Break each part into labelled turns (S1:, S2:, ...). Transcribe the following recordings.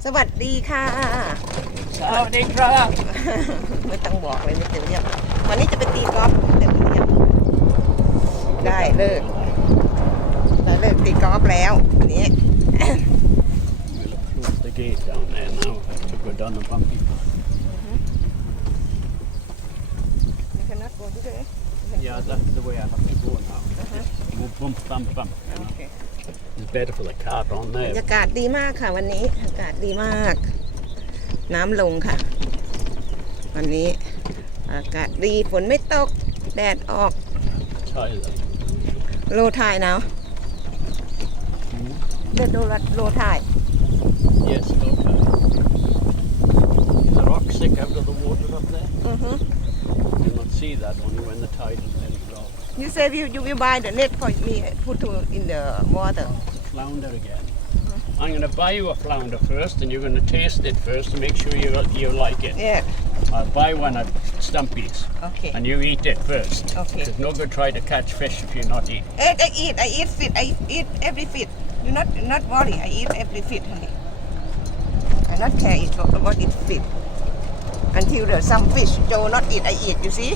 S1: สวัสดีค่ะ
S2: สวัสดีครับ
S1: ไม่ต้องบอกเลยไม่เต็มเรียบวันนี้จะไปตีกอล์ฟเต็มเรียบได้เลิกตีกอล์ฟแล้ววันนี้
S2: We'll close the gate down there now to go down the bumpy part.
S1: You cannot go today.
S2: Yeah, that's the way I have to go now. Go bump, bump, bump. You know?
S1: Okay.
S2: It's better for the car down
S1: บร
S2: there.
S1: รยากาศดีมากค่ะวันนี้อากาศดีมาก น้ำลงค่ะ วันนี้อากาศดีฝนไม่ตกแดดออก
S2: Tyler.
S1: โลถ่ายnowเดินดูโลถ่าย
S2: Yes, okay. The rock stick out of the water up there. You'll not see that only when the tide is very low.
S1: You said you will buy the net for me put to in the water.
S2: Flounder again. I'm going to buy you a flounder first, and you're going to taste it first to make sure you like it.
S1: Yeah.
S2: I'll buy one at Stumpy's.
S1: Okay.
S2: And you eat it first.
S1: Okay.
S2: It's no good trying to catch fish if you're not eating.
S1: I eat fish. I eat every fish. Do not worry. I eat every fish, honey. I not care about eat fish. Until the some fish Joe not eat, I eat. You see?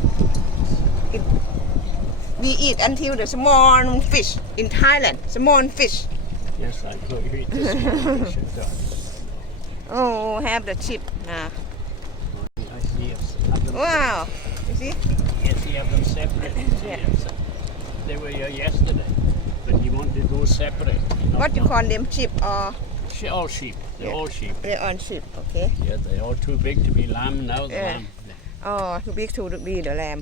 S1: We eat until the small fish in Thailand. Small fish.
S2: Yes, I know you eat the small fish. It does.
S1: Oh, have the chip.
S2: I see you have them.
S1: Wow. You see?
S2: Yes, you have them separate.
S1: Yeah.
S2: Yes. They were here yesterday, but you wanted those separate. not
S1: What you
S2: done.
S1: call them chip or
S2: All sheep. They're
S1: Yeah.
S2: all sheep.
S1: they're on chip? Okay.
S2: Yeah, they're all too big to be lamb now. The
S1: Yeah.
S2: lamb.
S1: Oh, too big to be the lamb.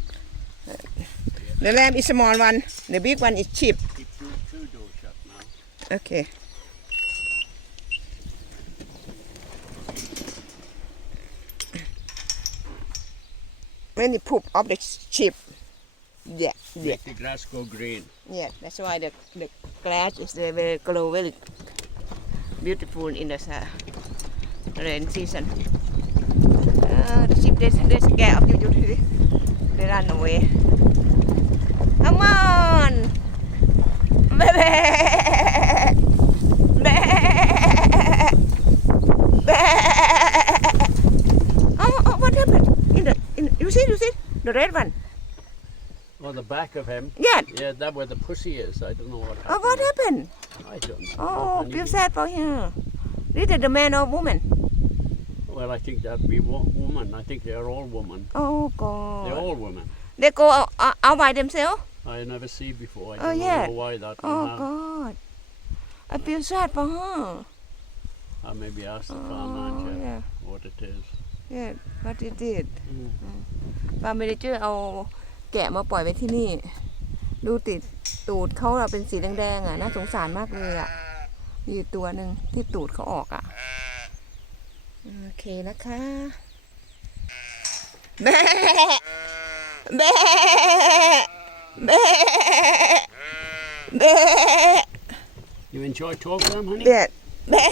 S1: The lamb is small one. The big one is cheap.
S2: Keep two doors shut now.
S1: Okay. When the poop of the sheep. Yeah.
S2: Make the grass go green.
S1: Yeah. That's why the grass is very grow very beautiful in the rain season. The sheep they scared of you. They run away. Come on. Baby. Oh, what happened? You see, the red one.
S2: Oh, the back of him.
S1: Yeah.
S2: Yeah, that where the pussy is. I don't know what happened.
S1: Oh, what happened?
S2: I don't know.
S1: Oh,
S2: And
S1: feel
S2: he-
S1: sad for him. Is it the man or woman?
S2: Well, I think that'd be woman. I think they're all women.
S1: Oh
S2: They're
S1: God.
S2: all women.
S1: They go out by themselves?
S2: I never see before. I
S1: Oh,
S2: don't
S1: yeah.
S2: know why that
S1: Oh
S2: one happened.
S1: God. I feel sad for her.
S2: I maybe ask the farm
S1: Oh,
S2: manager
S1: yeah.
S2: what it is.
S1: Yeah, what it did.
S2: อืม
S1: ฟาร์มเมเนเจอร์เอาแกะมาปล่อยไว้ที่นี่ ดูติดตูดเขาเราเป็นสีแดงๆอ่ะน่าสงสารมากเลยอ่ะมีอยู่ตัวหนึ่งที่ตูดเขาออกอ่ะโอเคนะคะแม่แม่แม่แม่
S2: You enjoy talking to them, honey?
S1: เด็ดแม่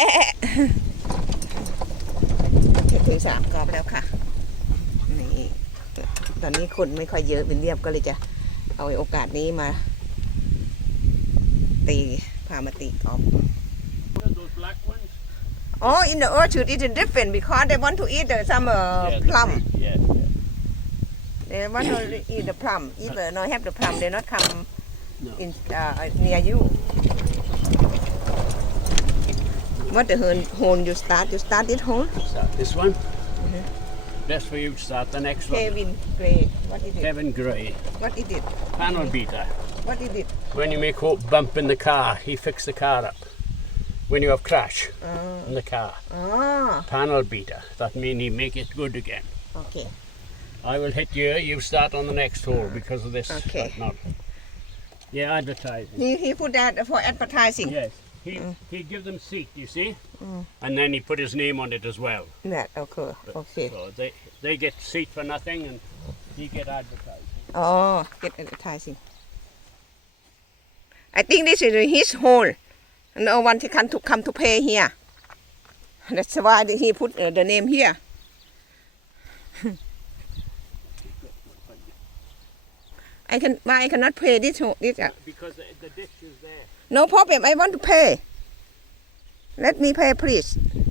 S1: ถึง3 กรอบแล้วค่ะนี่ตอนนี้คนไม่ค่อยเยอะเป็นเรียบก็เลยจะเอาโอกาสนี้มาพามาตีกอล์ฟ
S2: Those black ones?
S1: Oh, in the orchard it is different because they want to eat some
S2: Yeah, the
S1: plum.
S2: fruit. Yeah, yeah.
S1: They want to eat the plum. If they not have the plum, they not come
S2: No.
S1: in near you. What the hole you start? You start this hole?
S2: Start this one. That's for you to start the next one.
S1: Kevin Gray. What is it?
S2: Kevin Gray.
S1: What is it?
S2: Panel beater.
S1: What is it?
S2: When you make a bump in the car, he fix the car up. When you have crash in the car.
S1: Ah,
S2: Panel beater. That means he make it good again.
S1: okay.
S2: I will hit you. You start on the next hole because of this.
S1: Okay.
S2: Not. Yeah, advertising.
S1: He put that for advertising.
S2: Yes. He give them seat, you see, and then he put his name on it as well.
S1: That okay. Okay.
S2: So they get seat for nothing, and he get advertising.
S1: Oh, get advertising. I think this is his hole. No one to come to pay here. That's why he put the name here. I cannot pay this.
S2: Because the ditch is there.
S1: No problem. I want to pay. Let me pay please.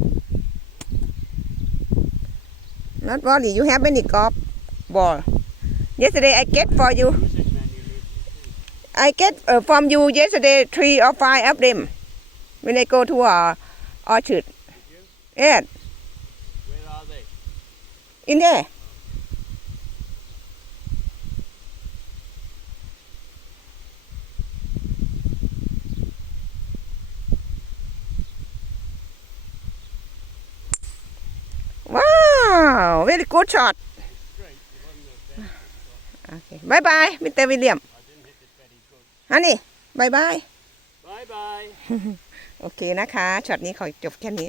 S1: Not worry, you have many golf ball. Yesterday I get for you. I get from you yesterday 3 or 5 of them when I go to orchard. Yes,
S2: Where are they?
S1: in there. Wow, very good shot.
S2: Straight. It wasn't a very
S1: Okay. Bye bye, Mr. William.
S2: I didn't hit it very good.
S1: Honey, bye bye.
S2: Bye bye.
S1: โอเคนะคะ ช็อตนี้ขอจบแค่นี้